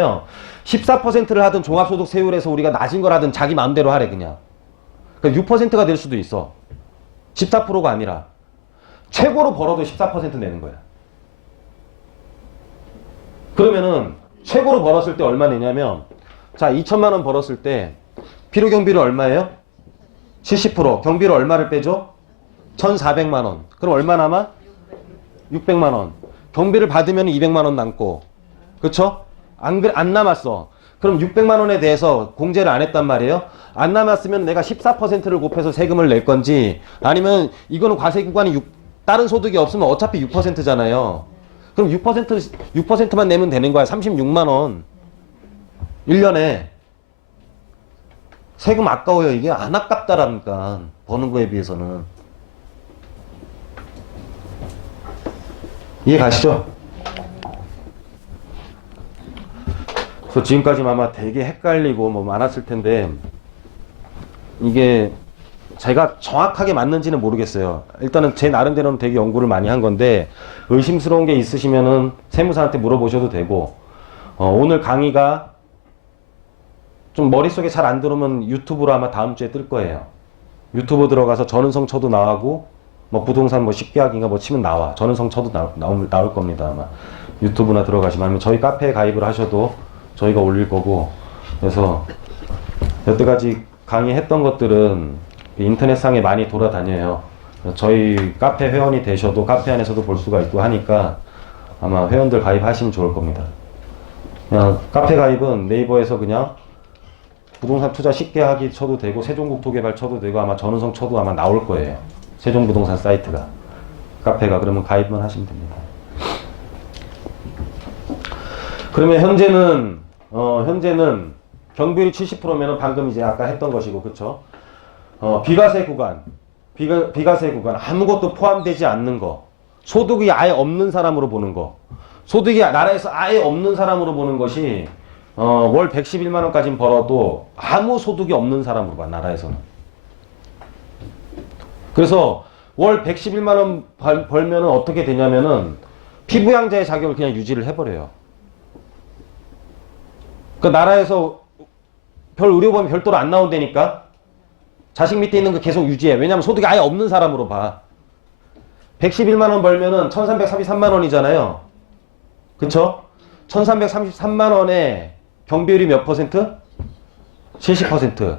요 14%를 하든 종합소득 세율에서 우리가 낮은 걸 하든 자기 마음대로 하래 그냥. 그러니까 6%가 될 수도 있어. 14%가 아니라 최고로 벌어도 14% 내는 거야. 그러면은 최고로 벌었을 때 얼마 내냐면 자 2천만 원 벌었을 때 필요경비를 얼마예요? 70%. 경비를 얼마를 빼죠? 1,400만 원. 그럼 얼마 남아? 600만 원. 경비를 받으면 200만 원 남고. 그쵸? 안 남았어. 그럼 600만 원에 대해서 공제를 안 했단 말이에요. 안 남았으면 내가 14%를 곱해서 세금을 낼 건지 아니면 이거는 과세 구간이 다른 소득이 없으면 어차피 6%잖아요. 그럼 6%만 내면 되는 거야. 36만 원. 1년에. 세금 아까워요. 이게 안 아깝다라니까. 버는 거에 비해서는. 이해 가시죠? 그래서 지금까지 아마 되게 헷갈리고 뭐 많았을 텐데 이게 제가 정확하게 맞는지는 모르겠어요. 일단은 제 나름대로는 되게 연구를 많이 한 건데 의심스러운 게 있으시면은 세무사한테 물어보셔도 되고 오늘 강의가 좀 머릿속에 잘 안 들어오면 유튜브로 아마 다음 주에 뜰 거예요. 유튜브 들어가서 전은성 쳐도 나오고 뭐 부동산 뭐 쉽게 하기인가 뭐 치면 나와. 전은성 쳐도 나올 겁니다 아마. 유튜브나 들어가시면 아니면 저희 카페에 가입을 하셔도 저희가 올릴 거고. 그래서 여태까지 강의했던 것들은 인터넷상에 많이 돌아다녀요. 저희 카페 회원이 되셔도 카페 안에서도 볼 수가 있고 하니까 아마 회원들 가입하시면 좋을 겁니다. 그냥 카페 가입은 네이버에서 그냥 부동산 투자 쉽게 하기 쳐도 되고 세종국토개발 쳐도 되고 아마 전은성 쳐도 아마 나올 거예요. 세종부동산 사이트가. 카페가. 그러면 가입만 하시면 됩니다. 그러면 현재는 경비율이 70%면은 방금 이제 아까 했던 것이고, 그쵸? 비과세 구간. 비과세 구간. 아무것도 포함되지 않는 거. 소득이 아예 없는 사람으로 보는 거. 소득이 나라에서 아예 없는 사람으로 보는 것이, 월 111만 원까지는 벌어도 아무 소득이 없는 사람으로 봐, 나라에서는. 그래서 월 111만 원 벌면은 어떻게 되냐면은 피부양자의 자격을 그냥 유지를 해버려요. 그 나라에서 별 의료보험이 별도로 안 나온다니까 자식 밑에 있는 거 계속 유지해. 왜냐면 소득이 아예 없는 사람으로 봐. 111만 원 벌면은 1333만 원이잖아요. 그쵸? 1333만 원에 경비율이 몇 퍼센트? 70%.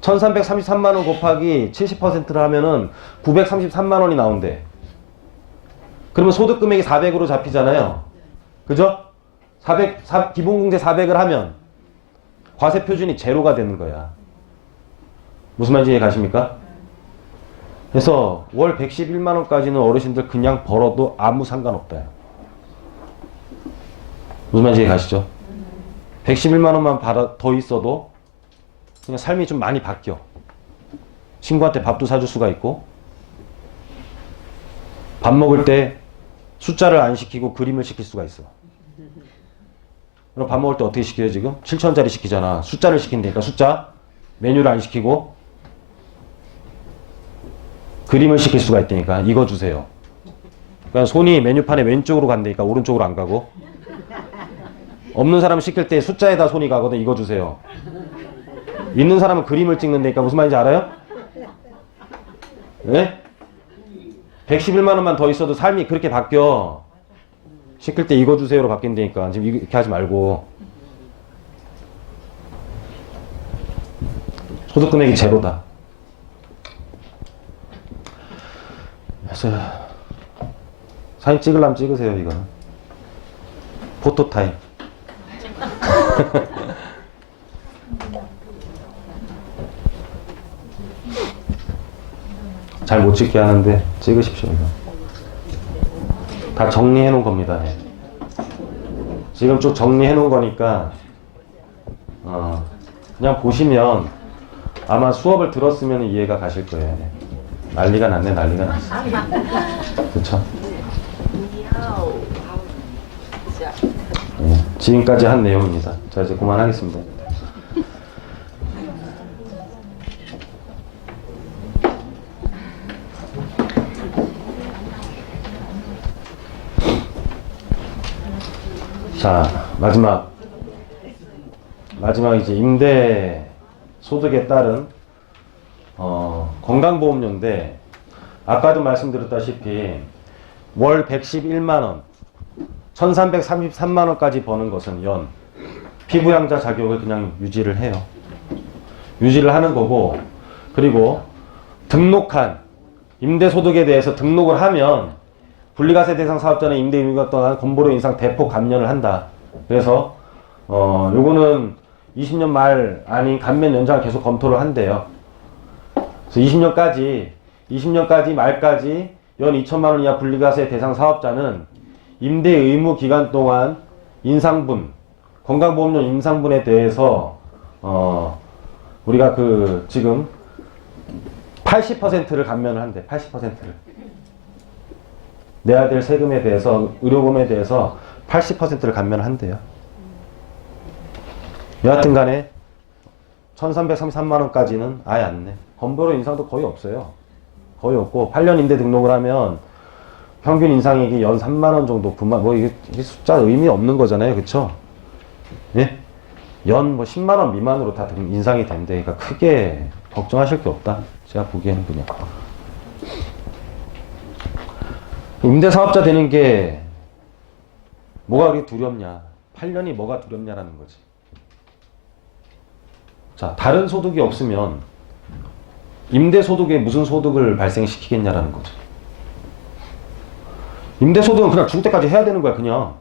1333만 원 곱하기 70%를 하면은 933만 원이 나온대. 그러면 소득 금액이 400으로 잡히잖아요. 그죠? 기본공제 400을 하면 과세 표준이 제로가 되는 거야. 무슨 말인지 이해 가십니까? 그래서 월 111만 원까지는 어르신들 그냥 벌어도 아무 상관없다. 무슨 말인지 이해 가시죠? 111만 원만 더 있어도 그냥 삶이 좀 많이 바뀌어. 친구한테 밥도 사줄 수가 있고, 밥 먹을 때 숫자를 안 시키고 그림을 시킬 수가 있어. 그럼 밥 먹을 때 어떻게 시켜요 지금? 7,000원짜리 시키잖아. 숫자를 시킨다니까. 숫자. 메뉴를 안 시키고 그림을 시킬 수가 있다니까. 이거 주세요. 그러니까 손이 메뉴판에 왼쪽으로 간다니까. 오른쪽으로 안 가고. 없는 사람 시킬 때 숫자에다 손이 가거든. 이거 주세요. 있는 사람은 그림을 찍는다니까. 무슨 말인지 알아요? 네? 111만 원만 더 있어도 삶이 그렇게 바뀌어. 시킬 때 이거 주세요로 바뀐다니까. 지금 이렇게 하지 말고. 소득 금액이 제로다. 그래서 사진 찍으려면 찍으세요. 이거는 포토타임. 잘 못 찍게 하는데 찍으십시오. 이거. 다 정리해 놓은 겁니다. 지금 쭉 정리해 놓은 거니까 그냥 보시면 아마 수업을 들었으면 이해가 가실 거예요. 난리가 났네. 난리가 났어. 그쵸? 지금까지 한 내용입니다. 자, 이제 그만하겠습니다. 자, 마지막 마지막 이제 임대 소득에 따른 건강보험료인데 아까도 말씀드렸다시피 월 111만 원, 1333만 원까지 버는 것은 연 피부양자 자격을 그냥 유지를 해요. 유지를 하는 거고, 그리고 등록한 임대소득에 대해서 등록을 하면 분리과세 대상 사업자는 임대 의무가 떠난 건보료 인상 대폭 감면을 한다. 그래서 요거는 20년 말 아닌 감면 연장을 계속 검토를 한대요. 그래서 20년까지 말까지 연 2천만 원 이하 분리과세 대상 사업자는 임대 의무 기간 동안 인상분, 건강보험료 인상분에 대해서 우리가 그 지금 80%를 감면을 한대. 80%를 내야 될 세금에 대해서, 의료보험에 대해서 80%를 감면을 한대요. 여하튼 간에 1333만 원까지는 아예 안 내. 건보료 인상도 거의 없어요. 거의 없고 8년 임대 등록을 하면 평균 인상액이 연 3만 원 정도, 9만, 뭐 이게 숫자 의미 없는 거잖아요. 그쵸? 예? 연 뭐 10만 원 미만으로 다 인상이 된대. 그러니까 크게 걱정하실 게 없다. 제가 보기에는 그냥. 임대사업자 되는 게 뭐가 그렇게 두렵냐. 8년이 뭐가 두렵냐라는 거지. 자, 다른 소득이 없으면 임대소득에 무슨 소득을 발생시키겠냐라는 거죠. 임대소득은 그냥 죽을 때까지 해야 되는 거야, 그냥.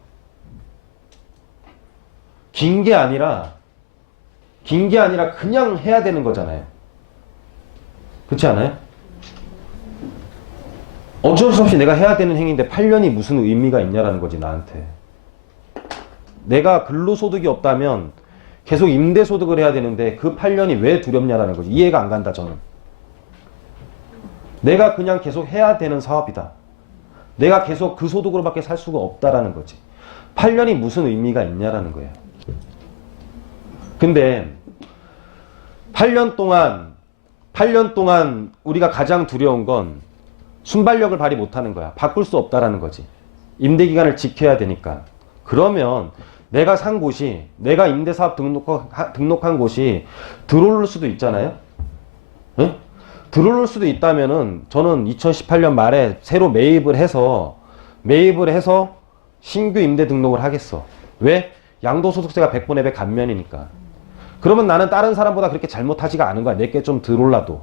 긴 게 아니라 그냥 해야 되는 거잖아요. 그렇지 않아요? 어쩔 수 없이 내가 해야 되는 행위인데 8년이 무슨 의미가 있냐라는 거지, 나한테. 내가 근로소득이 없다면 계속 임대소득을 해야 되는데 그 8년이 왜 두렵냐라는 거지. 이해가 안 간다, 저는. 내가 그냥 계속 해야 되는 사업이다. 내가 계속 그 소득으로밖에 살 수가 없다라는 거지. 8년이 무슨 의미가 있냐라는 거예요. 근데 8년 동안 우리가 가장 두려운 건 순발력을 발휘 못하는 거야. 바꿀 수 없다라는 거지. 임대기간을 지켜야 되니까. 그러면 내가 산 곳이, 내가 임대사업 등록한 곳이 들어올 수도 있잖아요. 응? 들어올 수도 있다면은 저는 2018년 말에 새로 매입을 해서 신규 임대 등록을 하겠어. 왜? 양도소득세가 100분의 100 감면이니까. 그러면 나는 다른 사람보다 그렇게 잘못하지가 않은 거야. 내게 좀 들어올라도.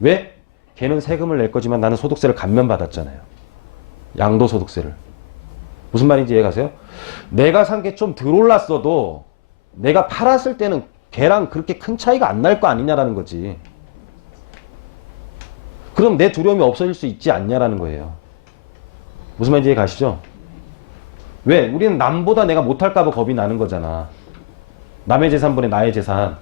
왜? 걔는 세금을 낼 거지만 나는 소득세를 감면받았잖아요. 양도소득세를. 무슨 말인지 이해가세요? 내가 산 게 좀 들어올랐어도 내가 팔았을 때는 걔랑 그렇게 큰 차이가 안 날 거 아니냐라는 거지. 그럼 내 두려움이 없어질 수 있지 않냐라는 거예요. 무슨 말인지 이해 가시죠? 왜? 우리는 남보다 내가 못할까 봐 겁이 나는 거잖아. 남의 재산분의 나의 재산.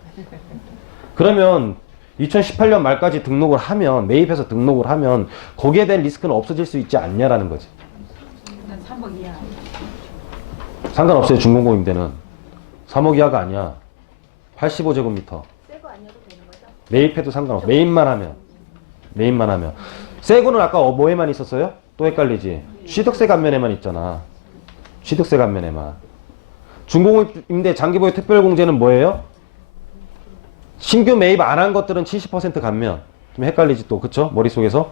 그러면 2018년 말까지 등록을 하면, 매입해서 등록을 하면 거기에 대한 리스크는 없어질 수 있지 않냐라는 거지. 3억 이하. 상관없어요. 중공고임대는 3억 이하가 아니야. 85제곱미터. 새거 아니어도 되는 거죠? 매입해도 상관없어. 매입만 하면. 새 거는 아까 뭐에만 있었어요? 또 헷갈리지. 취득세 감면에만 있잖아. 취득세 감면에만. 중공임대 장기보유 특별공제는 뭐예요? 신규 매입 안 한 것들은 70% 감면. 좀 헷갈리지 또. 그쵸? 머릿속에서.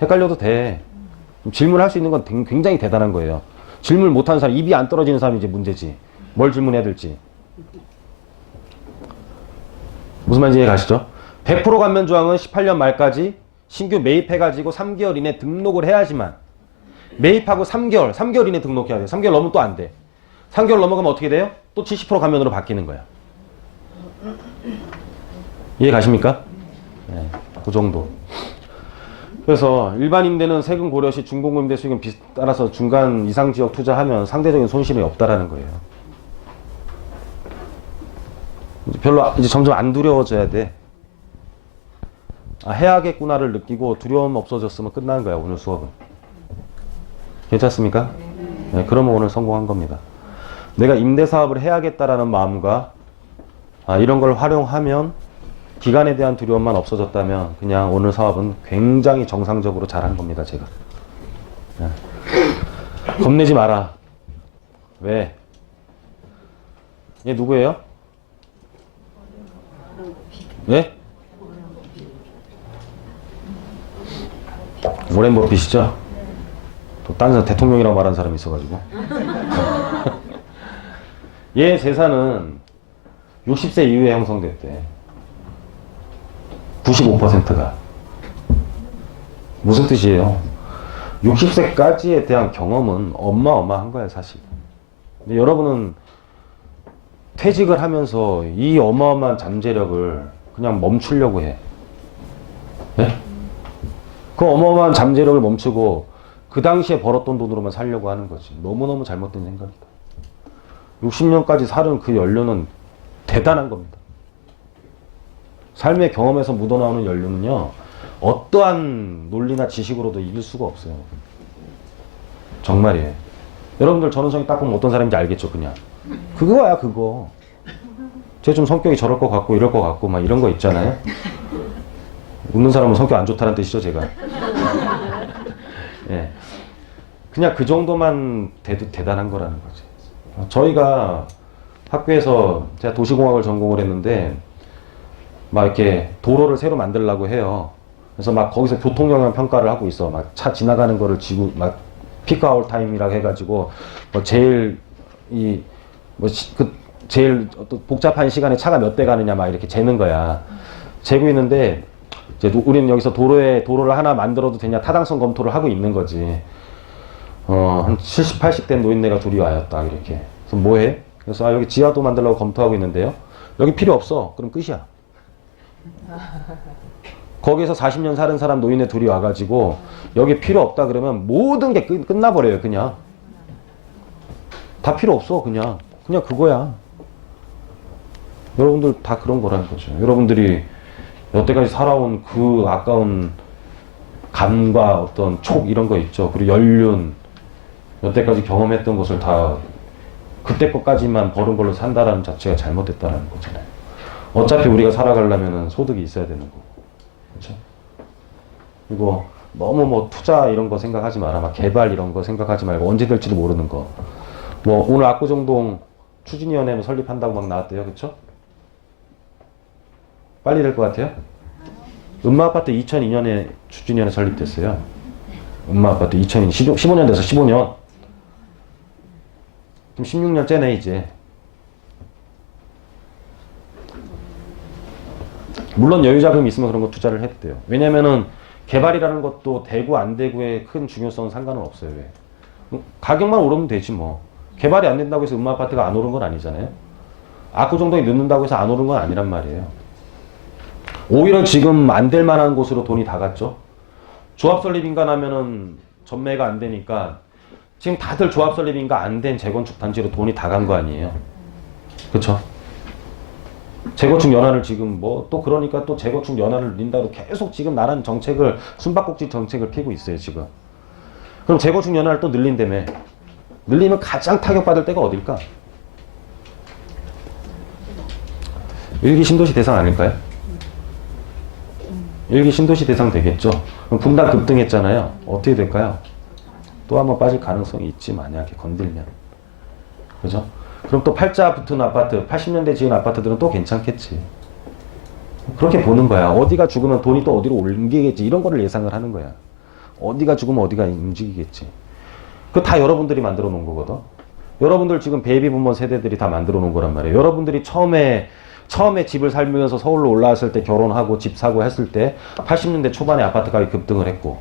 헷갈려도 돼. 질문할 수 있는 건 굉장히 대단한 거예요. 질문 못하는 사람, 입이 안 떨어지는 사람이 이제 문제지. 뭘 질문해야 될지. 무슨 말인지 이해 가시죠? 100% 감면 조항은 18년 말까지 신규 매입해가지고 3개월 이내 등록을 해야지만, 매입하고 3개월 이내 등록해야 돼요. 3개월 넘으면 또 안 돼. 3개월 넘어가면 어떻게 돼요? 또 70% 감면으로 바뀌는 거야. 이해 가십니까? 네, 그 정도. 그래서 일반 임대는 세금 고려 시 중공임대 수익은 따라서 중간 이상 지역 투자하면 상대적인 손실이 없다라는 거예요. 별로 이제 점점 안 두려워져야 돼. 아, 해야겠구나를 느끼고 두려움 없어졌으면 끝나는 거야, 오늘 수업은. 괜찮습니까? 네, 그러면 오늘 성공한 겁니다. 내가 임대사업을 해야겠다라는 마음과 이런 걸 활용하면 기간에 대한 두려움만 없어졌다면 그냥 오늘 사업은 굉장히 정상적으로 잘한 겁니다, 제가. 네. 겁내지 마라. 왜? 얘 누구예요? 예? 오렌 버핏이죠? 또 다른 사람 대통령이라고 말하는 사람이 있어가지고. 얘 재산은 60세 이후에 형성됐대. 95%가. 무슨 뜻이에요? 60세까지에 대한 경험은 어마어마한 거야, 사실. 근데 여러분은 퇴직을 하면서 이 어마어마한 잠재력을 그냥 멈추려고 해. 네? 그 어마어마한 잠재력을 멈추고 그 당시에 벌었던 돈으로만 살려고 하는 거지. 너무너무 잘못된 생각이다. 60년까지 살은 그 연료는 대단한 겁니다. 삶의 경험에서 묻어나오는 연료는요, 어떠한 논리나 지식으로도 이길 수가 없어요. 정말이에요. 여러분들 전원성이 딱 보면 어떤 사람인지 알겠죠, 그냥. 그거야, 그거. 쟤 좀 성격이 저럴 것 같고, 이럴 것 같고, 막 이런 거 있잖아요. 웃는 사람은 성격 안 좋다는 뜻이죠, 제가. 예. 그냥 그 정도만 돼도 대단한 거라는 거지. 저희가 학교에서 제가 도시공학을 전공을 했는데, 막 이렇게 도로를 새로 만들려고 해요. 그래서 막 거기서 교통영향 평가를 하고 있어. 막 차 지나가는 거를 지고, 막 피크아웃 타임이라고 해가지고, 뭐 제일 제일 어떤 복잡한 시간에 차가 몇 대 가느냐 막 이렇게 재는 거야. 재고 있는데, 이제 우리는 여기서 도로를 하나 만들어도 되냐 타당성 검토를 하고 있는 거지. 한 70, 80대 노인네가 둘이 와요, 딱 이렇게. 그래서 뭐 해? 그래서 여기 지하도 만들려고 검토하고 있는데요. 여기 필요 없어. 그럼 끝이야. 거기서 40년 사는 사람 노인네 둘이 와가지고 여기 필요 없다 그러면 모든 게 끝나버려요, 그냥. 다 필요 없어, 그냥. 그냥 그거야. 여러분들 다 그런 거라는 거죠. 여러분들이 여태까지 살아온 그 아까운 감과 어떤 촉 이런 거 있죠. 그리고 연륜, 여태까지 경험했던 것을 다 그때 것까지만 버는 걸로 산다라는 자체가 잘못됐다는 거잖아요. 어차피 우리가 살아가려면 소득이 있어야 되는 거고. 그렇죠? 그리고 너무 뭐 투자 이런 거 생각하지 마라. 막 개발 이런 거 생각하지 말고 언제 될지도 모르는 거. 뭐 오늘 압구정동 추진위원회 설립한다고 막 나왔대요. 그렇죠? 빨리 될 것 같아요? 음마아파트 2002년에 추진위원회 설립됐어요. 음마아파트 2002년, 15년 돼서 15년. 그럼 16년째네 이제. 물론 여유자금이 있으면 그런 거 투자를 해도 돼요. 왜냐면은 개발이라는 것도 되고 안 되고의 큰 중요성은 상관은 없어요. 왜? 가격만 오르면 되지 뭐. 개발이 안 된다고 해서 음마아파트가 안 오른 건 아니잖아요. 압구정동이 늦는다고 해서 안 오른 건 아니란 말이에요. 오히려 지금 안 될 만한 곳으로 돈이 다 갔죠. 조합 설립 인가하면은 전매가 안 되니까 지금 다들 조합 설립 인가 안 된 재건축 단지로 돈이 다 간 거 아니에요. 그렇죠? 재건축 연한을 지금 뭐 또 그러니까 또 재건축 연한을 린다고 계속 지금 나라는 정책을 숨바꼭질 정책을 피고 있어요 지금. 그럼 재건축 연한을 또 늘린다며. 늘리면 가장 타격받을 때가 어딜까? 일기 신도시 대상 아닐까요? 일기 신도시 대상 되겠죠. 그럼 분당 급등했잖아요. 어떻게 될까요? 또 한번 빠질 가능성이 있지, 만약에 건들면. 그죠? 그럼 또 팔자 붙은 아파트, 80년대 지은 아파트들은 또 괜찮겠지. 그렇게 보는 거야. 어디가 죽으면 돈이 또 어디로 옮기겠지. 이런 거를 예상을 하는 거야. 어디가 죽으면 어디가 움직이겠지. 그거 다 여러분들이 만들어 놓은 거거든. 여러분들 지금 베이비 부모 세대들이 다 만들어 놓은 거란 말이에요. 여러분들이 처음에 집을 살면서 서울로 올라왔을 때 결혼하고 집 사고 했을 때 80년대 초반에 아파트 가격이 급등을 했고,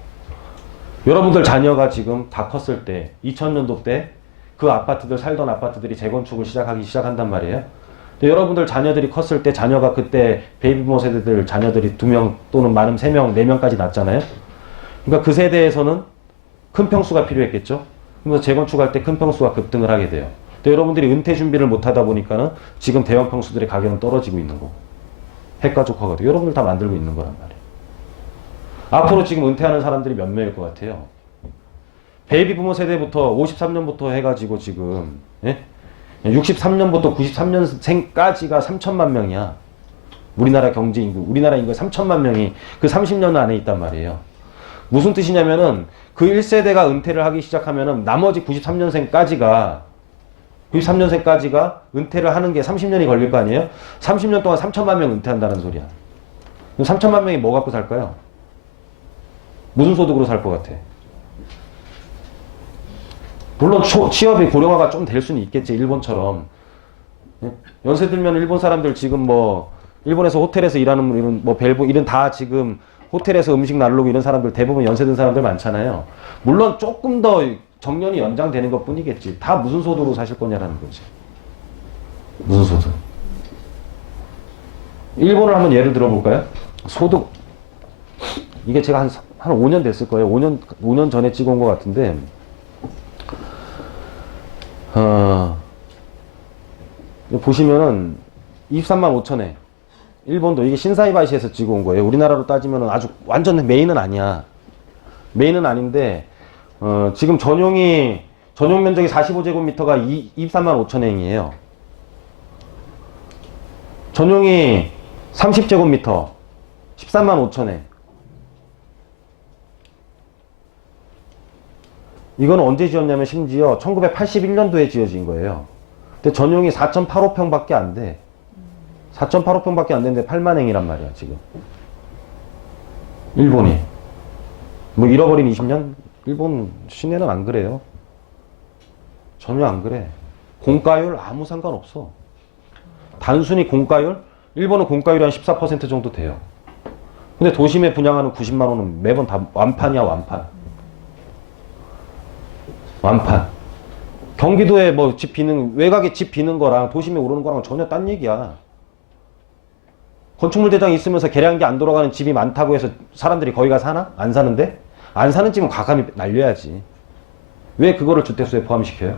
여러분들 자녀가 지금 다 컸을 때 2000년도 때 그 아파트들 살던 아파트들이 재건축을 시작한단 말이에요. 근데 여러분들 자녀들이 컸을 때 자녀가 그때 베이비부모 세대들 자녀들이 2명 또는 많으면 3명, 4명까지 낳았잖아요. 그러니까 그 세대에서는 큰 평수가 필요했겠죠. 그래서 재건축할 때 큰 평수가 급등을 하게 돼요. 근데 여러분들이 은퇴 준비를 못 하다 보니까는 지금 대형 평수들의 가격은 떨어지고 있는 거고, 핵가족화가 돼요. 여러분들 다 만들고 있는 거란 말이에요. 앞으로 지금 은퇴하는 사람들이 몇 명일 것 같아요? 베이비 부모 세대부터 53년부터 해가지고 지금 63년부터 93년생까지가 3천만 명이야. 우리나라 경제 인구, 우리나라 인구 3천만 명이 그 30년 안에 있단 말이에요. 무슨 뜻이냐면은 그 1세대가 은퇴를 하기 시작하면은 나머지 93년생까지가 은퇴를 하는 게 30년이 걸릴 거 아니에요? 30년 동안 3천만 명 은퇴한다는 소리야. 그럼 3천만 명이 뭐 갖고 살까요? 무슨 소득으로 살 것 같아? 물론 취업이 고령화가 좀 될 수는 있겠지, 일본처럼. 예? 연세 들면 일본 사람들 지금 뭐 일본에서 호텔에서 일하는 이런 뭐 벨보 이런 다 지금 호텔에서 음식 나르고 이런 사람들 대부분 연세 든 사람들 많잖아요. 물론 조금 더 정년이 연장되는 것 뿐이겠지. 다 무슨 소득으로 사실 거냐라는 거지. 무슨 소득? 일본을 한번 예를 들어볼까요? 소득. 이게 제가 한 5년 됐을 거예요. 5년 전에 찍어온 것 같은데, 보시면은 23만 5천에 일본도 이게 신사이바시에서 찍어온 거예요. 우리나라로 따지면 아주 완전 메인은 아니야. 메인은 아닌데, 지금 전용 면적이 45제곱미터가 23만 5천 행이에요. 전용이 30제곱미터 13만 5천에. 이거는 언제 지었냐면 심지어 1981년도에 지어진 거예요. 근데 전용이 4.85평밖에 안 돼. 4.85평밖에 안 되는데 8만 행이란 말이야, 지금. 일본이. 뭐 잃어버린 20년? 일본 시내는 안 그래요. 전혀 안 그래. 공가율 아무 상관없어. 단순히 공가율? 일본은 공가율이 한 14% 정도 돼요. 근데 도심에 분양하는 90만 원은 매번 다 완판이야, 완판. 완판. 경기도에 뭐 집 비는, 외곽에 집 비는 거랑 도심에 오르는 거랑 전혀 딴 얘기야. 건축물 대장이 있으면서 계량기 안 돌아가는 집이 많다고 해서 사람들이 거기 가 사나? 안 사는데? 안 사는 집은 과감히 날려야지. 왜 그거를 주택수에 포함시켜요?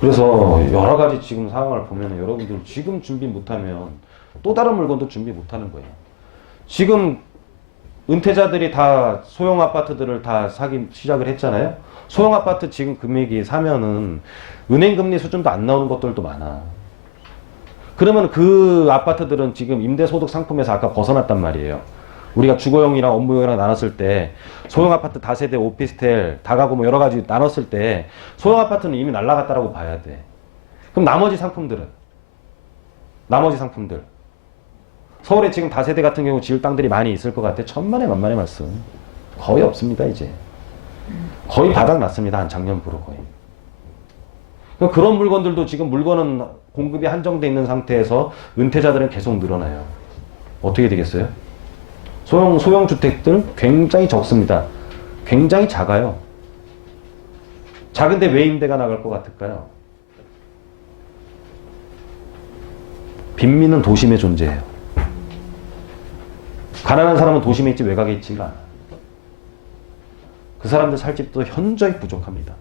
그래서 여러 가지 지금 상황을 보면 여러분들 지금 준비 못하면 또 다른 물건도 준비 못하는 거예요. 지금 은퇴자들이 다 소형 아파트들을 다 사기 시작을 했잖아요. 소형 아파트 지금 금액이 사면은 은행 금리 수준도 안 나오는 것들도 많아. 그러면 그 아파트들은 지금 임대소득 상품에서 아까 벗어났단 말이에요. 우리가 주거용이랑 업무용이랑 나눴을 때 소형 아파트 다세대 오피스텔 다가구 뭐 여러 가지 나눴을 때 소형 아파트는 이미 날라갔다라고 봐야 돼. 그럼 나머지 상품들은? 나머지 상품들. 서울에 지금 다세대 같은 경우 지을 땅들이 많이 있을 것 같아. 천만에 만만의 말씀. 거의 없습니다, 이제. 거의 바닥 났습니다. 한 작년부로 거의. 그러니까 그런 물건들도 지금 물건은 공급이 한정돼 있는 상태에서 은퇴자들은 계속 늘어나요. 어떻게 되겠어요? 소형 주택들 굉장히 적습니다. 굉장히 작아요. 작은데 왜 임대가 나갈 것 같을까요? 빈민은 도심에 존재해요. 가난한 사람은 도심에 있지 외곽에 있지가 않아. 그 사람들 살 집도 현저히 부족합니다.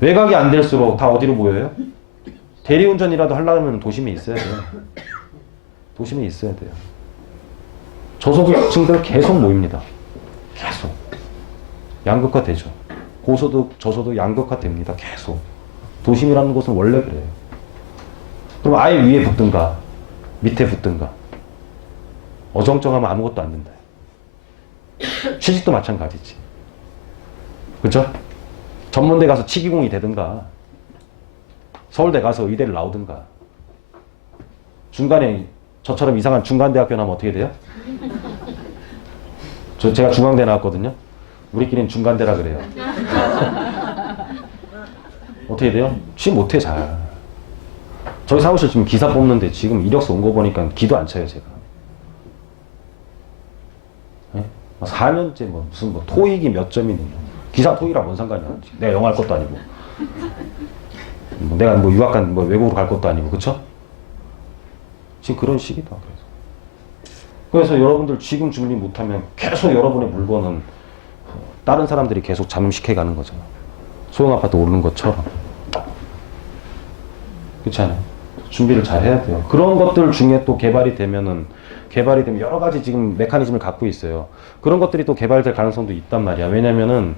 외곽이 안 될수록 다 어디로 모여요? 대리운전이라도 하려면 도심에 있어야 돼요. 도심에 있어야 돼요. 저소득층들 계속 모입니다. 계속. 양극화 되죠. 고소득, 저소득 양극화 됩니다. 계속. 도심이라는 곳은 원래 그래요. 그럼 아예 위에 붙든가 밑에 붙든가 어정쩡하면 아무것도 안 된다. 취직도 마찬가지지. 그렇죠? 전문대 가서 치기공이 되든가 서울대 가서 의대를 나오든가 중간에 저처럼 이상한 중간대학교 나면 어떻게 돼요? 제가 중앙대 나왔거든요. 우리끼리는 중간대라 그래요. 어떻게 돼요? 취업 못해 잘. 저희 사무실 지금 기사 뽑는데 지금 이력서 온 거 보니까 기도 안 차요 제가. 네? 4년째 뭐 무슨 뭐 토익이 몇 점이니 기사 토익이랑 뭔 상관이야. 내가 영어 할 것도 아니고 뭐 내가 뭐 유학 간 뭐 외국으로 갈 것도 아니고 그쵸? 지금 그런 시기다. 그래서 여러분들 지금 준비 못하면 계속 여러분의 물건은 다른 사람들이 계속 잠식해가는 거잖아. 소형 아파트 오르는 것처럼. 그렇지 않아요? 준비를 잘 해야 돼요. 그런 것들 중에 또 개발이 되면 여러 가지 지금 메커니즘을 갖고 있어요. 그런 것들이 또 개발될 가능성도 있단 말이야. 왜냐면은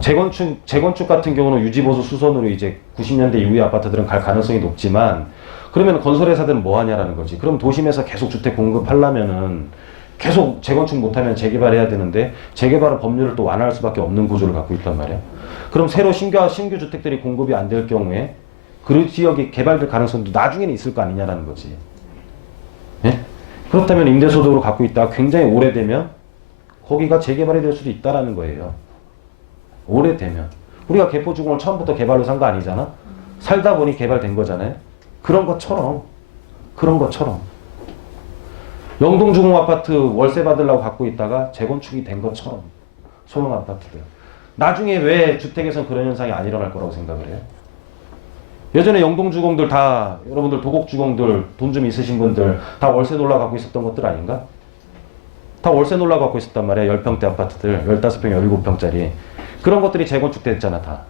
재건축 같은 경우는 유지보수 수선으로 이제 90년대 이후의 아파트들은 갈 가능성이 높지만 그러면 건설회사들은 뭐 하냐라는 거지. 그럼 도심에서 계속 주택 공급하려면은 계속 재건축 못하면 재개발해야 되는데 재개발은 법률을 또 완화할 수밖에 없는 구조를 갖고 있단 말이야. 그럼 새로 신규 주택들이 공급이 안 될 경우에 그 지역이 개발될 가능성도 나중에는 있을 거 아니냐라는 거지. 예? 그렇다면 임대소득으로 갖고 있다가 굉장히 오래되면 거기가 재개발이 될 수도 있다라는 거예요. 오래되면. 우리가 개포주공을 처음부터 개발로 산 거 아니잖아? 살다 보니 개발된 거잖아요. 그런 것처럼 영동주공 아파트 월세 받으려고 갖고 있다가 재건축이 된 것처럼 소형 아파트들. 나중에 왜 주택에선 그런 현상이 안 일어날 거라고 생각을 해요? 예전에 영동주공들 다 여러분들 도곡주공들 돈 좀 있으신 분들 다 월세 놀라 갖고 있었던 것들 아닌가? 다 월세 놀라 갖고 있었단 말이야. 10평대 아파트들 15평 17평짜리 그런 것들이 재건축됐잖아 다.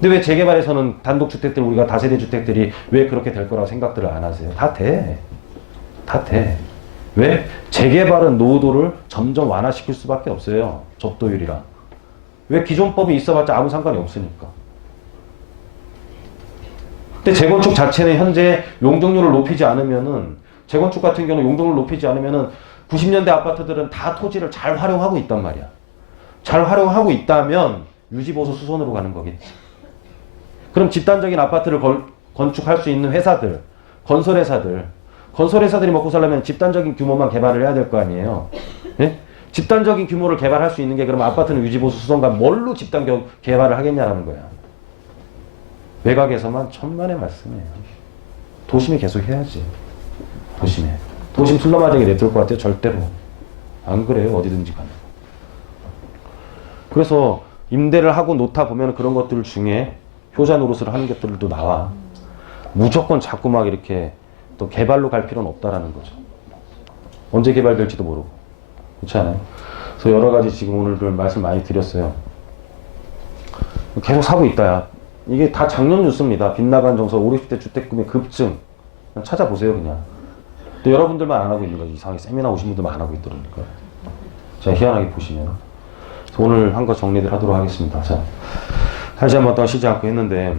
근데 왜 재개발에서는 단독주택들 우리가 다세대 주택들이 왜 그렇게 될 거라고 생각들을 안 하세요? 다 돼. 왜? 재개발은 노후도를 점점 완화시킬 수밖에 없어요. 접도율이랑. 왜? 기존법이 있어봤자 아무 상관이 없으니까. 근데 재건축 자체는 현재 용적률을 높이지 않으면은 재건축 같은 경우는 용적률을 높이지 않으면은 90년대 아파트들은 다 토지를 잘 활용하고 있단 말이야. 잘 활용하고 있다면 유지보수 수선으로 가는 거겠지. 그럼 집단적인 아파트를 건축할 수 있는 회사들, 건설회사들이 먹고 살려면 집단적인 규모만 개발을 해야 될 거 아니에요. 예? 집단적인 규모를 개발할 수 있는 게 그럼 아파트는 유지보수 수선과 뭘로 집단 개발을 하겠냐라는 거야. 외곽에서만 천만의 말씀이에요. 도심이 계속 해야지. 도심 술러맞게 냅둘 것 같아요? 절대로. 안 그래요. 어디든지 가면. 그래서 임대를 하고 놓다 보면 그런 것들 중에 효자 노릇을 하는 것들도 나와. 무조건 자꾸 막 이렇게 또 개발로 갈 필요는 없다라는 거죠. 언제 개발될지도 모르고. 그렇지 않아요? 그래서 여러 가지 지금 오늘들 말씀 많이 드렸어요. 계속 사고 있다야. 이게 다 작년 뉴스입니다. 빗나간 정서 5, 60대 주택금의 급증. 그냥 찾아보세요 그냥. 또 여러분들만 안 하고 있는 거지. 이상하게 세미나 오신 분들만 안 하고 있더라니까. 제가 희한하게 보시면. 그래서 오늘 한 거 정리를 하도록 하겠습니다. 자, 다시 한번 더 쉬지 않고 했는데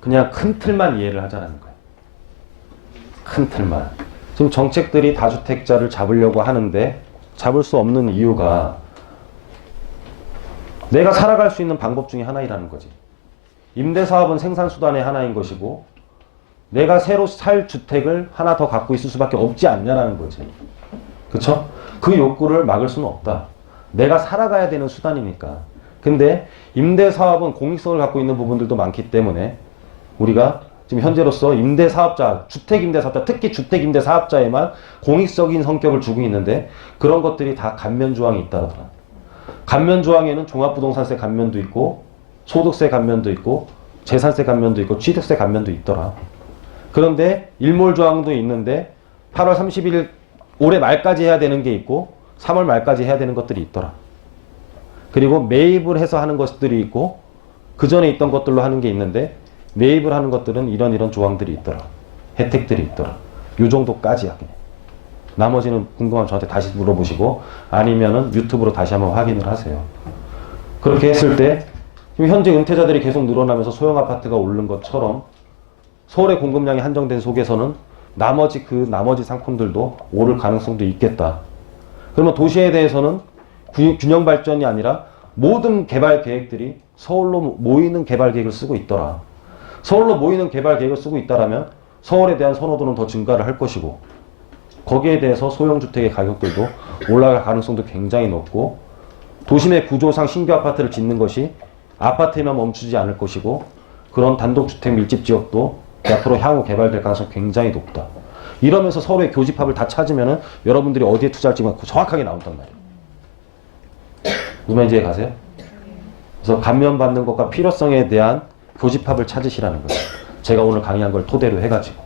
그냥 큰 틀만 이해를 하자는 거예요. 큰 틀만. 지금 정책들이 다주택자를 잡으려고 하는데 잡을 수 없는 이유가 내가 살아갈 수 있는 방법 중에 하나이라는 거지. 임대사업은 생산수단의 하나인 것이고 내가 새로 살 주택을 하나 더 갖고 있을 수밖에 없지 않냐라는 거지. 그쵸? 그 욕구를 막을 수는 없다. 내가 살아가야 되는 수단이니까. 근데 임대사업은 공익성을 갖고 있는 부분들도 많기 때문에 우리가 지금 현재로서 임대사업자, 주택임대사업자, 특히 주택임대사업자에만 공익적인 성격을 주고 있는데 그런 것들이 다 감면조항이 있다더라. 감면조항에는 종합부동산세 감면도 있고 소득세 감면도 있고 재산세 감면도 있고 취득세 감면도 있더라. 그런데 일몰조항도 있는데 8월 30일 올해 말까지 해야 되는 게 있고 3월 말까지 해야 되는 것들이 있더라. 그리고 매입을 해서 하는 것들이 있고 그 전에 있던 것들로 하는 게 있는데 매입을 하는 것들은 이런 조항들이 있더라. 혜택들이 있더라. 요 정도까지야 그냥. 나머지는 궁금하면 저한테 다시 물어보시고 아니면은 유튜브로 다시 한번 확인을 하세요. 그렇게 했을 때 지금 현재 은퇴자들이 계속 늘어나면서 소형 아파트가 오른 것처럼 서울의 공급량이 한정된 속에서는 나머지 상품들도 오를 가능성도 있겠다. 그러면 도시에 대해서는 균형 발전이 아니라 모든 개발 계획들이 서울로 모이는 개발 계획을 쓰고 있더라. 서울로 모이는 개발 계획을 쓰고 있다라면 서울에 대한 선호도는 더 증가를 할 것이고 거기에 대해서 소형주택의 가격들도 올라갈 가능성도 굉장히 높고 도심의 구조상 신규 아파트를 짓는 것이 아파트에만 멈추지 않을 것이고 그런 단독주택 밀집 지역도 앞으로 향후 개발될 가능성이 굉장히 높다. 이러면서 서로의 교집합을 다 찾으면 여러분들이 어디에 투자할지 정확하게 나온단 말이에요. 무슨 말인지 가세요? 그래서 감면받는 것과 필요성에 대한 교집합을 찾으시라는 거예요. 제가 오늘 강의한 걸 토대로 해가지고.